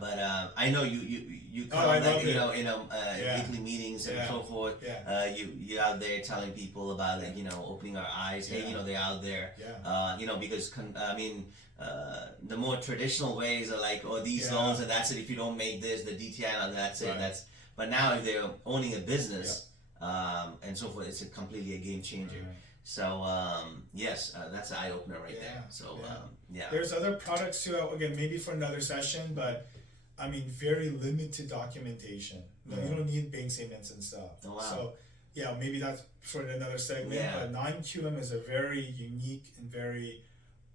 But I know you Oh, come I like love it. weekly meetings and so forth. You out there telling people about like opening our eyes. Hey, they're out there. Because the more traditional ways are like, oh, these loans and that's it. If you don't make this, the DTI and that's it. But now if they're owning a business and so forth, it's completely a game changer. Right. So yes, that's an eye opener right there. So there's other products too. Again, maybe for another session, but very limited documentation. No, you don't need bank statements and stuff. Oh, wow. So maybe that's for another segment. But non-QM is a very unique and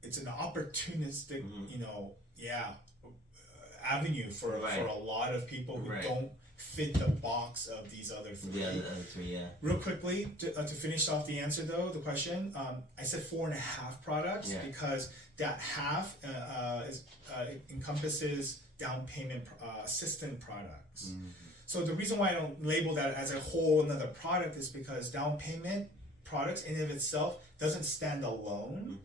it's an opportunistic, avenue for a lot of people who don't fit the box of these other three. Yeah, the other three, Real quickly, to finish off the answer though, the question, I said 4.5 products because that half encompasses down payment assistant products. Mm-hmm. So the reason why I don't label that as a whole another product is because down payment products in and of itself doesn't stand alone.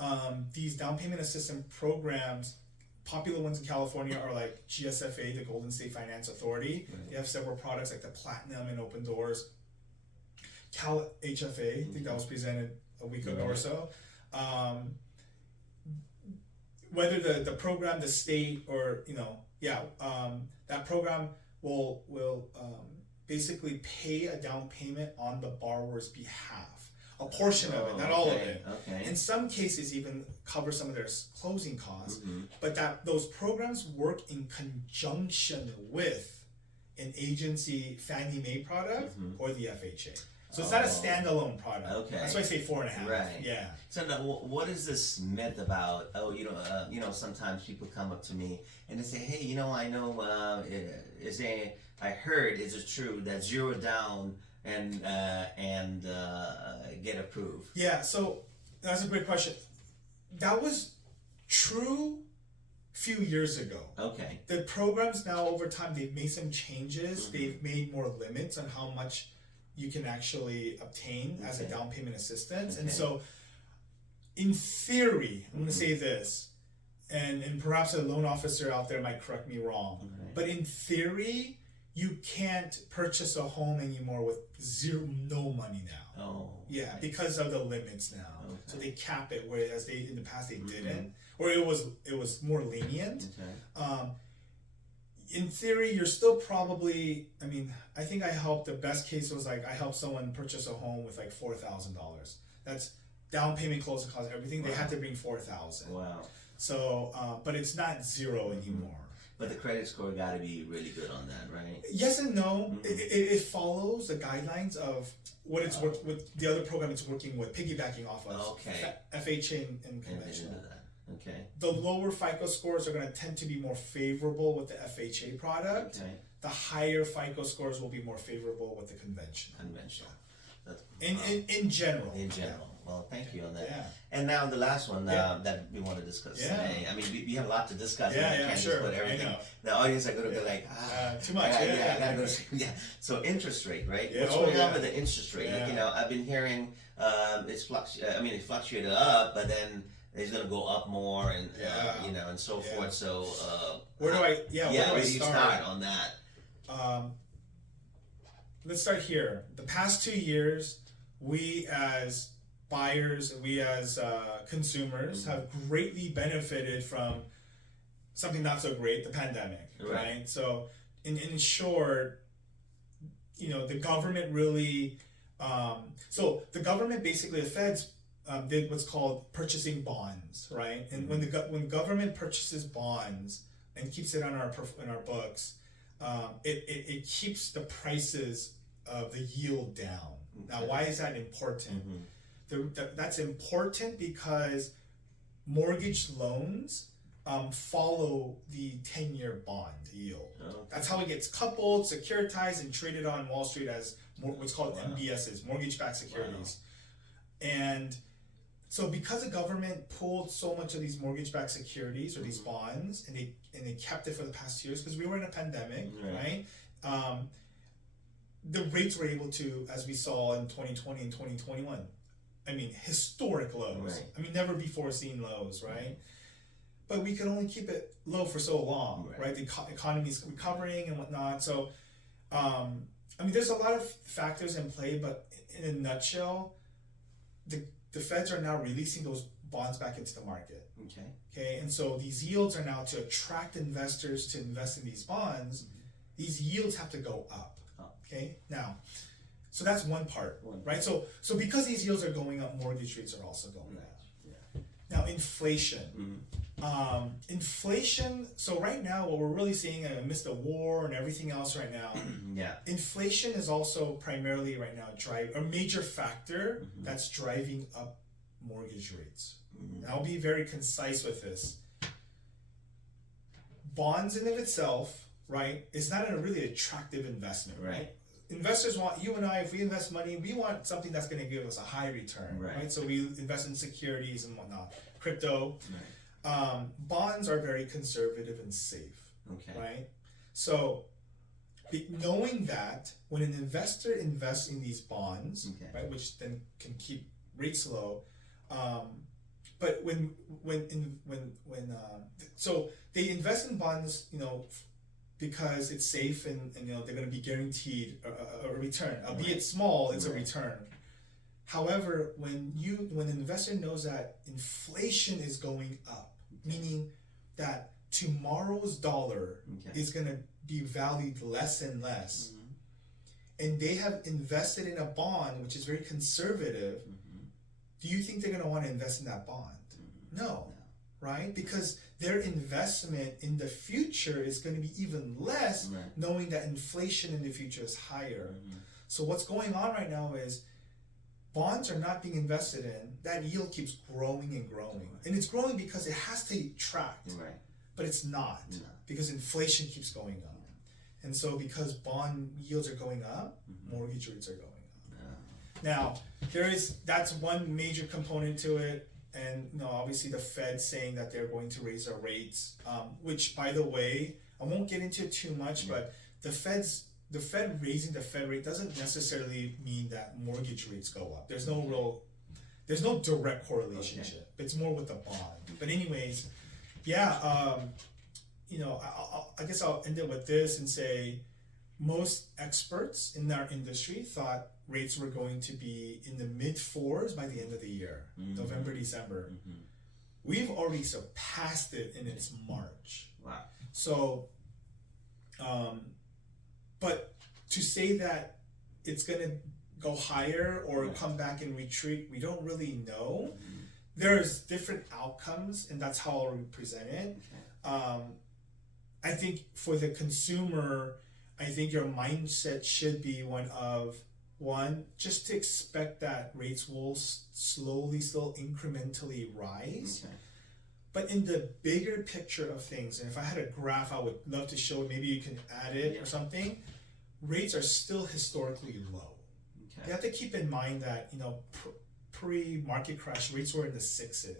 Mm-hmm. These down payment assistant programs, popular ones in California are like GSFA, the Golden State Finance Authority. Right. They have several products like the Platinum and Open Doors. Cal HFA, I think that was presented a week ago or so. Whether the program, the state, or that program will basically pay a down payment on the borrower's behalf. A portion of it, not all of it. Okay. In some cases, even cover some of their closing costs. Mm-hmm. But those programs work in conjunction with an agency Fannie Mae product or the FHA. So it's not a standalone product. Okay. That's why I say 4.5. Right. Yeah. So now, what is this myth about? Oh, sometimes people come up to me and they say, hey, I know, is it true that 0 down and get approved? Yeah, so that's a great question. That was true a few years ago. Okay. The programs now over time, they've made some changes. Mm-hmm. They've made more limits on how much you can actually obtain as a down payment assistance. And so in theory, I'm going to say this, and perhaps a loan officer out there might correct me wrong, but in theory, you can't purchase a home anymore with no money now. Oh. Yeah, because of the limits now. Okay. So they cap it, whereas in the past they didn't, or it was more lenient. Okay. In theory, you're still probably. I think the best case was like I helped someone purchase a home with like $4,000. That's down payment, closing costs, everything. Wow. They had to bring $4,000. Wow. So, but it's not 0 anymore. But the credit score got to be really good on that, right? Yes and no. Mm-hmm. It follows the guidelines of what it's with the other program it's working with, piggybacking off of. Okay. FHA and conventional. Okay. The lower FICO scores are going to tend to be more favorable with the FHA product. Okay. The higher FICO scores will be more favorable with the conventional. That's, in general. In general. Well, thank you on that. Yeah. And now the last one that we want to discuss today. We have a lot to discuss. Yeah, sure. Put everything. I know. The audience are going to be like, too much. I gotta go. So interest rate, right? Yeah. What's going on with the interest rate? Yeah. Like, I've been hearing it fluctuated up, but then it's going to go up more, and and so forth. So where do you start on that? Let's start here. The past 2 years, we as buyers, we as consumers have greatly benefited from something not so great, the pandemic, right? So in short, the government really, the government basically, the feds did what's called purchasing bonds, right? And when government purchases bonds and keeps it on our books, it keeps the prices of the yield down. Okay. Now, why is that important? That's important because mortgage loans follow the 10-year bond yield. Okay. That's how it gets coupled, securitized, and traded on Wall Street as what's called MBSs, mortgage-backed securities. Wow. And so because the government pulled so much of these mortgage-backed securities or these bonds, and they kept it for the past 2 years because we were in a pandemic, right? The rates were able to, as we saw in 2020 and 2021, historic lows. Right. Never before seen lows, right? but we can only keep it low for so long, right? The economy is recovering and whatnot. So, I mean, there's a lot of factors in play, but in a nutshell, the feds are now releasing those bonds back into the market. Okay, and so these yields are now to attract investors to invest in these bonds. These yields have to go up. Okay, now, so that's one part, right? So because these yields are going up, mortgage rates are also going up. Now, inflation. Inflation, so right now, what we're really seeing amidst the war and everything else right now, inflation is also primarily right now a major factor that's driving up mortgage rates. And I'll be very concise with this. Bonds in of itself, right, is not a really attractive investment, right? Investors want, you and I, if we invest money, we want something that's going to give us a high return, right? So we invest in securities and whatnot, crypto. Bonds are very conservative and safe, right? So knowing that when an investor invests in these bonds, right, which then can keep rates low, but so they invest in bonds, you know, because it's safe and you know they're going to be guaranteed a return, albeit small, it's a return. However, when an investor knows that inflation is going up, meaning that tomorrow's dollar is going to be valued less and less, and they have invested in a bond which is very conservative, do you think they're going to want to invest in that bond? No, right? Because their investment in the future is going to be even less, knowing that inflation in the future is higher. So what's going on right now is bonds are not being invested in. That yield keeps growing and growing. And it's growing because it has to attract, but it's not, because inflation keeps going up. And so because bond yields are going up, mortgage rates are going up. Now, that's one major component to it. And you know, obviously the Fed saying that they're going to raise their rates, which, by the way, I won't get into it too much, but the Fed raising the Fed rate doesn't necessarily mean that mortgage rates go up. There's no direct correlation. It's more with the bond. But anyways, you know, I guess I'll end it with this and say most experts in our industry thought rates were going to be in the mid-4s by the end of the year, November, December. We've already surpassed it in its March. Wow. So, but to say that it's going to go higher or come back and retreat, we don't really know. There's different outcomes, and that's how I'll present it. I think for the consumer, I think your mindset should be one, just to expect that rates will slowly, still incrementally rise. But in the bigger picture of things, and if I had a graph, I would love to show it, maybe you can add it or something, rates are still historically low. You have to keep in mind that, you know, pre-market crash, rates were in the 6s,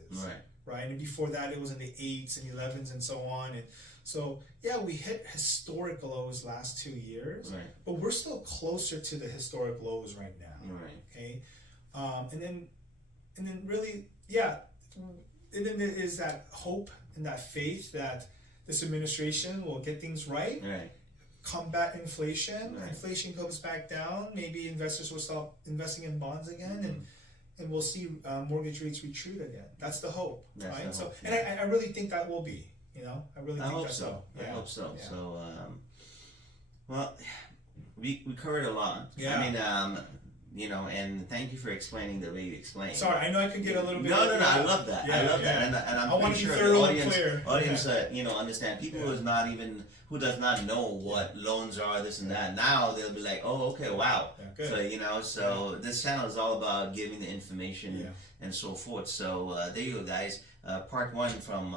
right? And before that, it was in the 8s and 11s and so on. And so, yeah, we hit historic lows last 2 years, but we're still closer to the historic lows right now. Okay, and then really, and then there is that hope and that faith that this administration will get things right. Combat inflation. Inflation goes back down. Maybe investors will stop investing in bonds again, and we'll see mortgage rates retreat again. That's the hope, right? So, and I really think that will be. You know, I really think that's so. I hope so. Yeah. So, well, we covered a lot. Yeah. I mean, you know, and thank you for explaining the way you explained. Sorry, I know I could get a little bit. No, I love that. I love that, and I'm pretty sure the audience, you know, understand. People who does not know what loans are, this and that. Now they'll be like, oh, okay, wow. So you know, this channel is all about giving the information and so forth. So there you go, guys. Part 1 from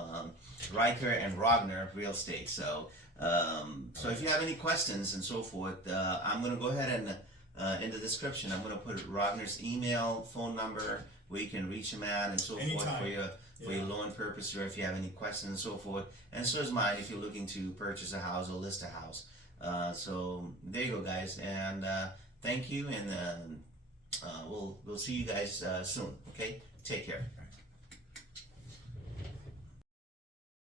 Ryker and Rogner Real Estate. So if you have any questions and so forth, I'm gonna go ahead and in the description, I'm gonna put Rogner's email, phone number, where you can reach him at and so forth for your loan purpose, or if you have any questions and so forth. And so is mine if you're looking to purchase a house or list a house. So there you go, guys, and thank you, and we'll see you guys soon. Okay, take care.